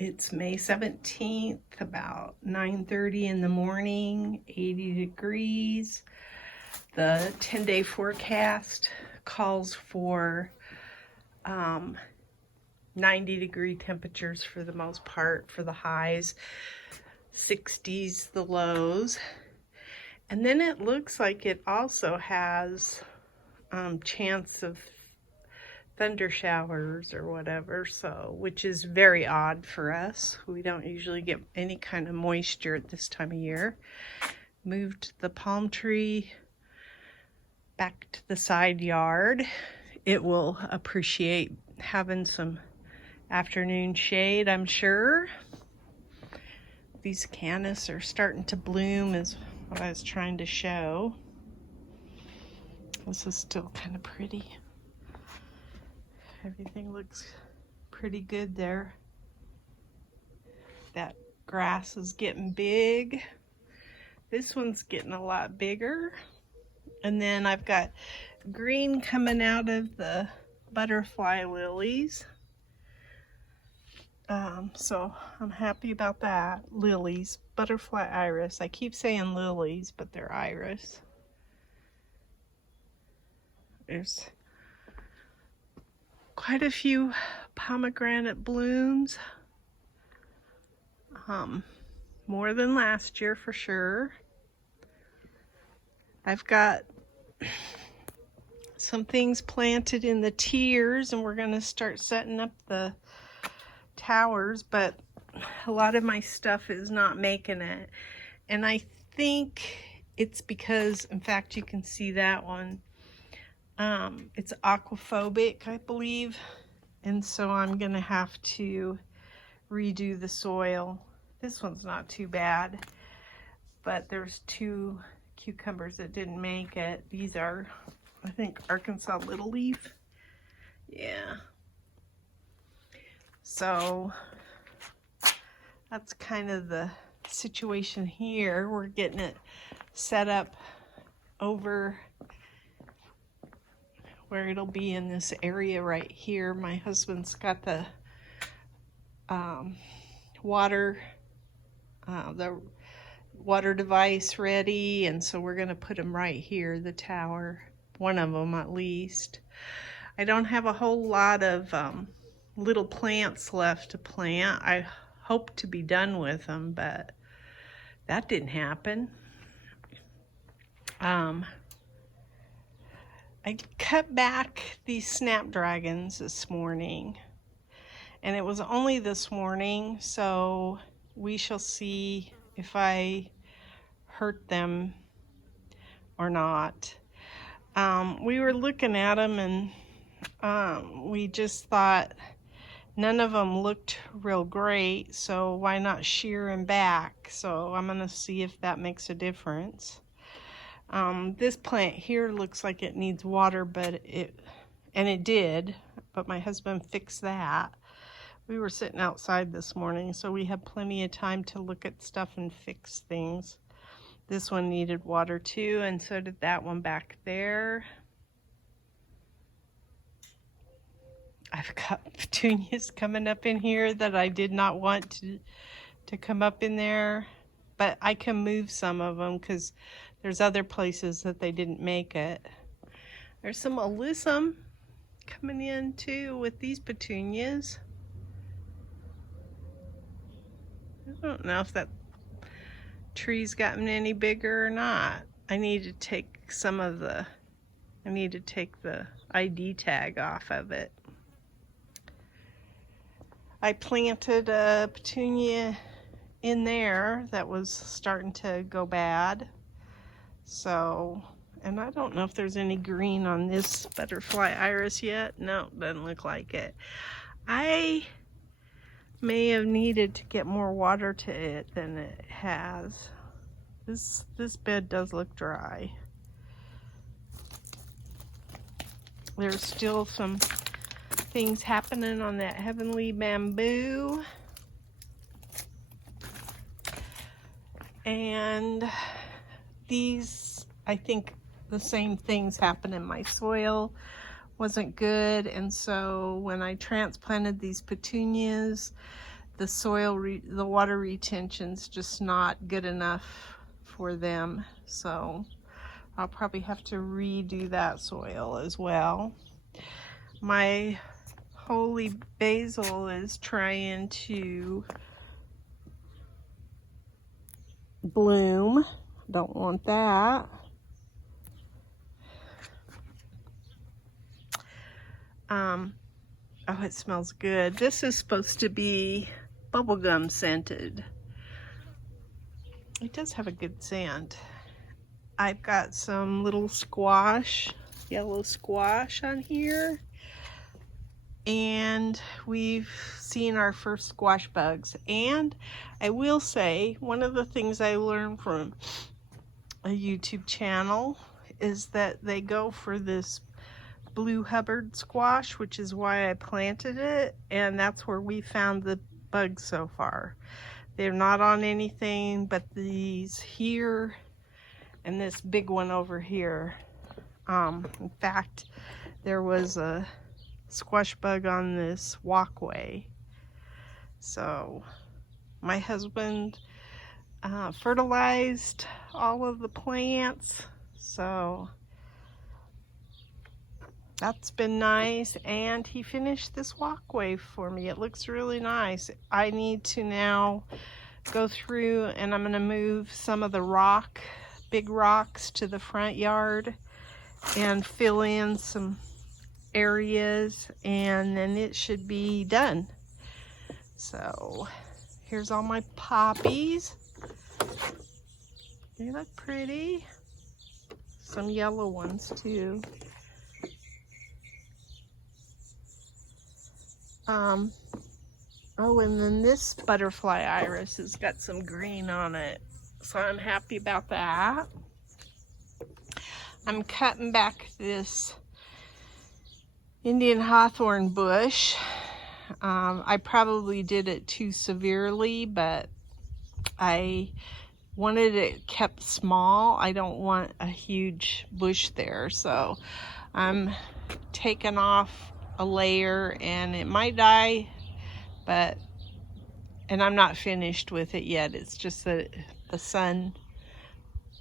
It's May 17th, about 9:30 in the morning, 80 degrees. The 10-day forecast calls for 90-degree temperatures for the most part for the highs, 60s the lows. And then it looks like it also has chance of thunder showers or whatever, so which is very odd for us. We don't usually get any kind of moisture at this time of year. Moved the palm tree back to the side yard. It will appreciate having some afternoon shade, I'm sure. These cannas are starting to bloom is what I was trying to show. This is still kind of pretty. Everything looks pretty good there. That grass is getting big. This one's getting a lot bigger. And then I've got green coming out of the butterfly lilies. So I'm happy about that. Lilies, butterfly iris. I keep saying lilies, but they're iris. There's quite a few pomegranate blooms. More than last year for sure. I've got some things planted in the tiers, and we're going to start setting up the towers, but a lot of my stuff is not making it. And I think it's because, in fact, you can see that one. It's aquaphobic, I believe, and so I'm gonna have to redo the soil. This one's not too bad, but there's 2 cucumbers that didn't make it. These are, I think, Arkansas Little Leaf. Yeah. So that's kind of the situation here. We're getting it set up over where it'll be in this area right here. My husband's got the water device ready, and so we're gonna put them right here, the tower, one of them at least. I don't have a whole lot of little plants left to plant. I hope to be done with them, but that didn't happen. I cut back these snapdragons this morning, and it was only this morning, so we shall see if I hurt them or not. We were looking at them, and we just thought none of them looked real great, so why not shear them back? So I'm gonna see if that makes a difference. This plant here looks like it needs water, but it did, but my husband fixed that. We were sitting outside this morning, so we had plenty of time to look at stuff and fix things. This one needed water too, and so did that one back there. I've got petunias coming up in here that I did not want to come up in there, but I can move some of them because there's other places that they didn't make it. There's some alyssum coming in too with these petunias. I don't know if that tree's gotten any bigger or not. I need to take the ID tag off of it. I planted a petunia in there that was starting to go bad. So, and I don't know if there's any green on this butterfly iris yet. No, doesn't look like it. I may have needed to get more water to it than it has. This bed does look dry. There's still some things happening on that heavenly bamboo. And these, I think the same things happen in my soil. Wasn't good, and so when I transplanted these petunias, the water retention's just not good enough for them. So I'll probably have to redo that soil as well. My holy basil is trying to bloom. Don't want that. Oh, it smells good. This is supposed to be bubblegum scented. It does have a good scent. I've got some little squash, yellow squash on here. And we've seen our first squash bugs. And I will say, one of the things I learned from a YouTube channel is that they go for this blue Hubbard squash, which is why I planted it, and that's where we found the bugs so far. They're not on anything but these here and this big one over here. In fact, there was a squash bug on this walkway. So my husband fertilized all of the plants, so that's been nice, and he finished this walkway for me. It looks really nice. I need to now go through and I'm going to move some of the big rocks to the front yard and fill in some areas, and then it should be done. So here's all my poppies. They look pretty. Some yellow ones too. Oh, and then this butterfly iris has got some green on it, so I'm happy about that. I'm cutting back this Indian hawthorn bush. I probably did it too severely, but I wanted it kept small. I don't want a huge bush there, so I'm taking off a layer, and it might die, and I'm not finished with it yet. It's just that the sun,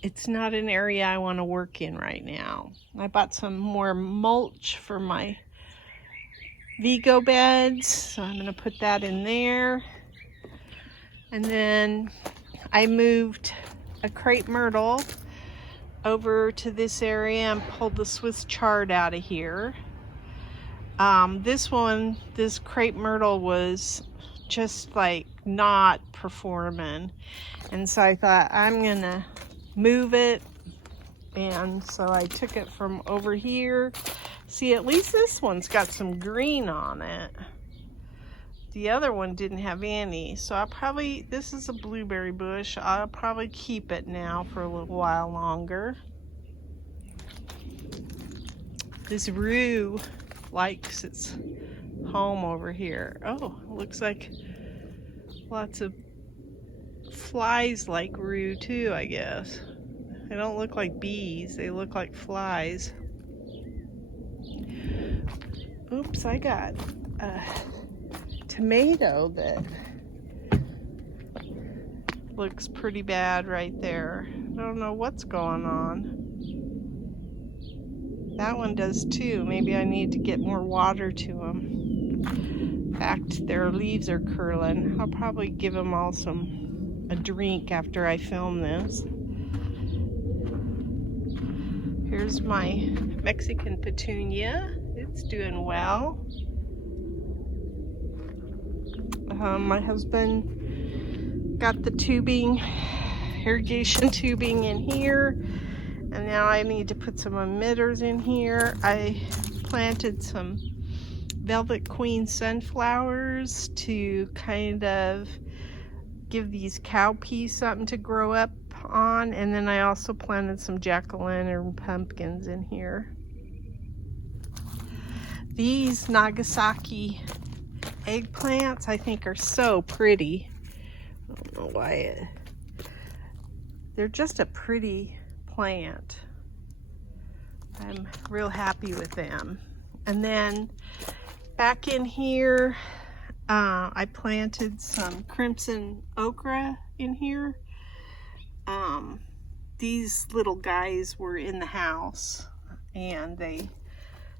it's not an area I want to work in right now. I bought some more mulch for my Vego beds, so I'm going to put that in there. And then I moved a crepe myrtle over to this area and pulled the Swiss chard out of here. This crepe myrtle was just like not performing, and so I thought I'm gonna move it, and so I took it from over here. See, at least this one's got some green on it. The other one didn't have any, so this is a blueberry bush. I'll probably keep it now for a little while longer. This rue likes its home over here. Oh, looks like lots of flies like rue too, I guess. They don't look like bees, they look like flies. Oops, I got a tomato that looks pretty bad right there. I don't know what's going on. That one does too. Maybe I need to get more water to them. In fact, their leaves are curling. I'll probably give them all a drink after I film this. Here's my Mexican petunia. It's doing well. My husband got the tubing, irrigation tubing in here. And now I need to put some emitters in here. I planted some Velvet Queen sunflowers to kind of give these cowpeas something to grow up on. And then I also planted some jack-o'-lantern pumpkins in here. These Nagasaki eggplants I think are so pretty. I don't know why they're just a pretty plant. I'm real happy with them. And then back in here, I planted some crimson okra in here. These little guys were in the house and they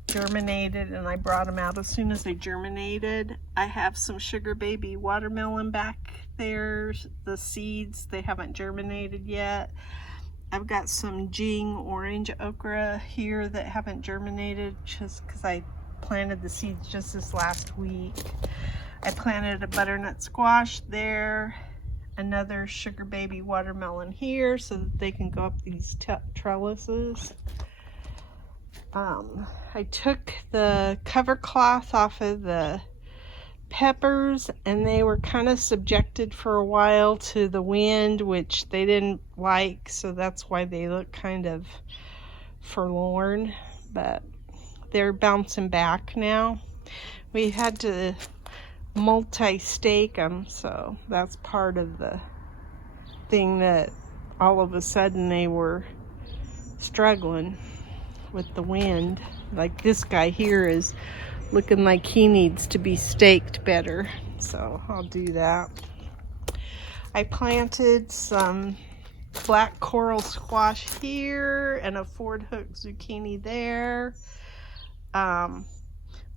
germinated, and I brought them out as soon as they germinated. I have some sugar baby watermelon back there. The seeds, they haven't germinated yet. I've got some Jing orange okra here that haven't germinated just because I planted the seeds just this last week. I planted a butternut squash there, another sugar baby watermelon here so that they can go up these trellises. I took the cover cloth off of the peppers, and they were kind of subjected for a while to the wind, which they didn't like, so that's why they look kind of forlorn, but they're bouncing back now. We had to multi-stake them, so that's part of the thing that all of a sudden they were struggling with the wind. Like this guy here is looking like he needs to be staked better, so I'll do that. I planted some black coral squash here and a Ford hook zucchini there.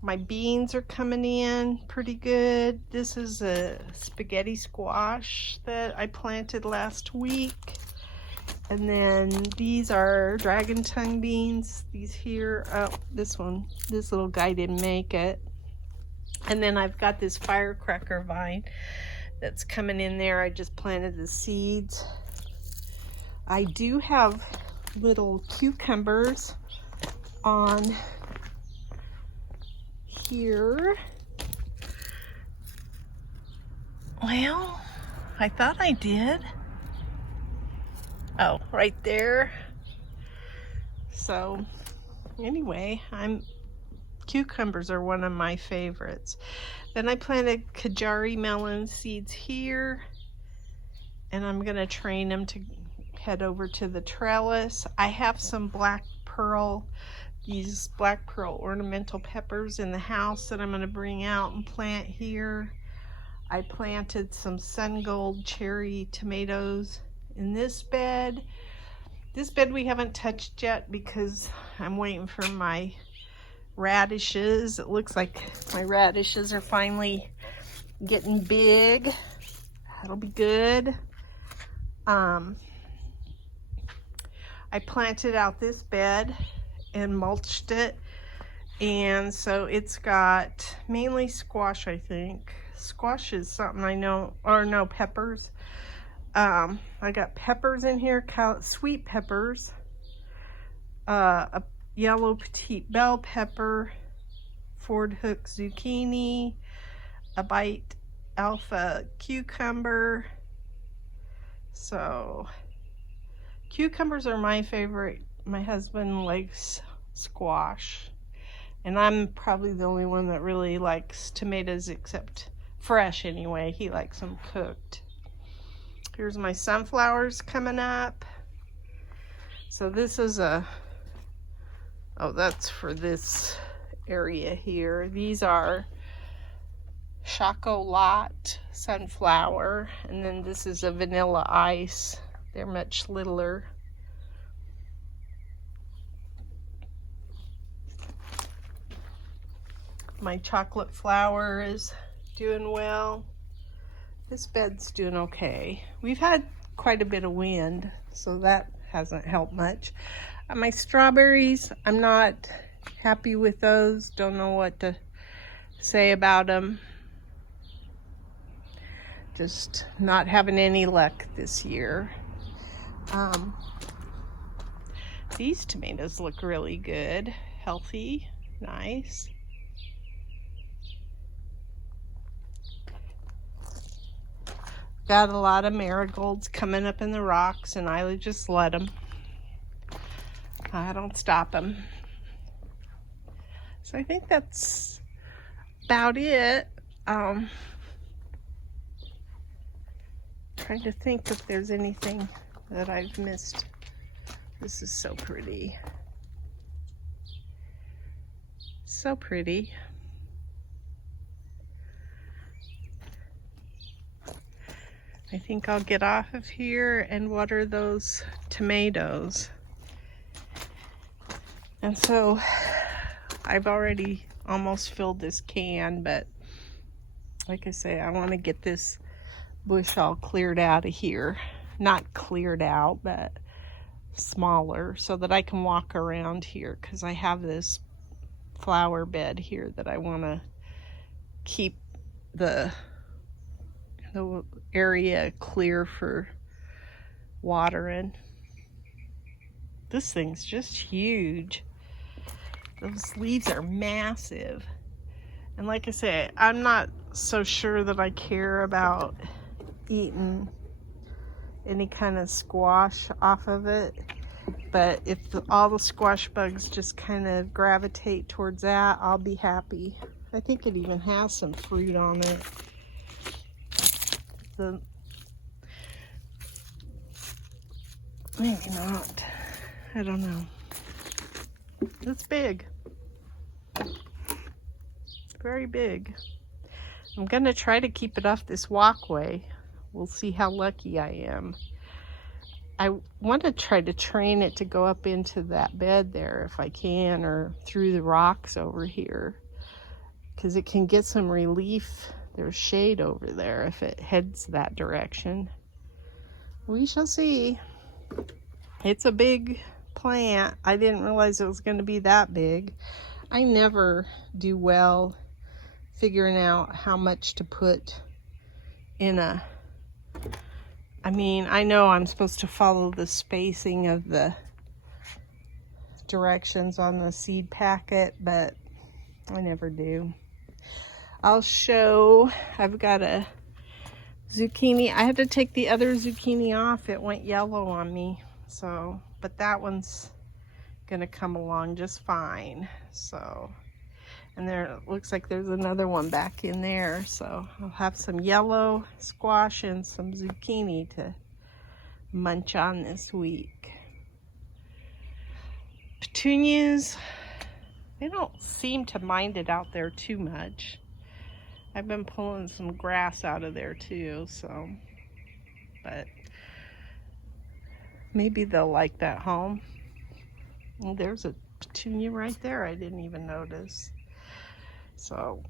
My beans are coming in pretty good. This is a spaghetti squash that I planted last week. And then these are dragon tongue beans. These here, oh, this little guy didn't make it. And then I've got this firecracker vine that's coming in there. I just planted the seeds. I do have little cucumbers on here. Well, I thought I did. Oh, right there. So anyway, cucumbers are one of my favorites. Then I planted Kajari melon seeds here, and I'm gonna train them to head over to the trellis. I have some these black pearl ornamental peppers in the house that I'm gonna bring out and plant here. I planted some sun gold cherry tomatoes in this bed. This bed we haven't touched yet because I'm waiting for my radishes. It looks like my radishes are finally getting big. That'll be good. I planted out this bed and mulched it, and so it's got mainly squash, I think. Squash is something I know, or no, peppers. I got peppers in here, sweet peppers, a yellow petite bell pepper, Ford hook zucchini, a bite alpha cucumber. So cucumbers are my favorite. My husband likes squash, and I'm probably the only one that really likes tomatoes, except fresh anyway. He likes them cooked. Here's my sunflowers coming up. So this is that's for this area here. These are Chocolat sunflower, and then this is a vanilla ice. They're much littler. My chocolate flower is doing well. This bed's doing okay. We've had quite a bit of wind, so that hasn't helped much. My strawberries, I'm not happy with those. Don't know what to say about them. Just not having any luck this year. These tomatoes look really good, healthy, nice. Got a lot of marigolds coming up in the rocks, and I just let them. I don't stop them. So I think that's about it. Trying to think if there's anything that I've missed. This is so pretty. So pretty. I think I'll get off of here and water those tomatoes. And so I've already almost filled this can, but like I say, I want to get this bush all cleared out of here. Not cleared out, but smaller, so that I can walk around here, because I have this flower bed here that I want to keep the area clear for watering. This thing's just huge. Those leaves are massive. And like I say, I'm not so sure that I care about eating any kind of squash off of it. But if all the squash bugs just kind of gravitate towards that, I'll be happy. I think it even has some fruit on it. Maybe not. I don't know. It's big. Very big. I'm going to try to keep it off this walkway. We'll see how lucky I am. I want to try to train it to go up into that bed there if I can, or through the rocks over here, because it can get some relief. There's shade over there if it heads that direction. We shall see. It's a big plant. I didn't realize it was going to be that big. I never do well figuring out how much to put in a... I mean, I know I'm supposed to follow the spacing of the directions on the seed packet, but I never do. I'll show, I've got a zucchini. I had to take the other zucchini off. It went yellow on me. So, but that one's gonna come along just fine. So, and there, it looks like there's another one back in there. So I'll have some yellow squash and some zucchini to munch on this week. Petunias, they don't seem to mind it out there too much. I've been pulling some grass out of there too, so, but maybe they'll like that home. Well, there's a petunia right there I didn't even notice. So,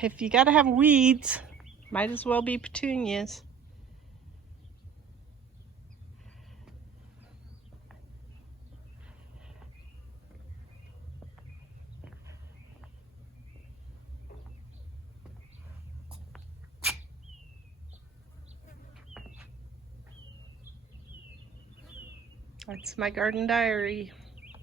if you gotta have weeds, might as well be petunias. That's my garden diary.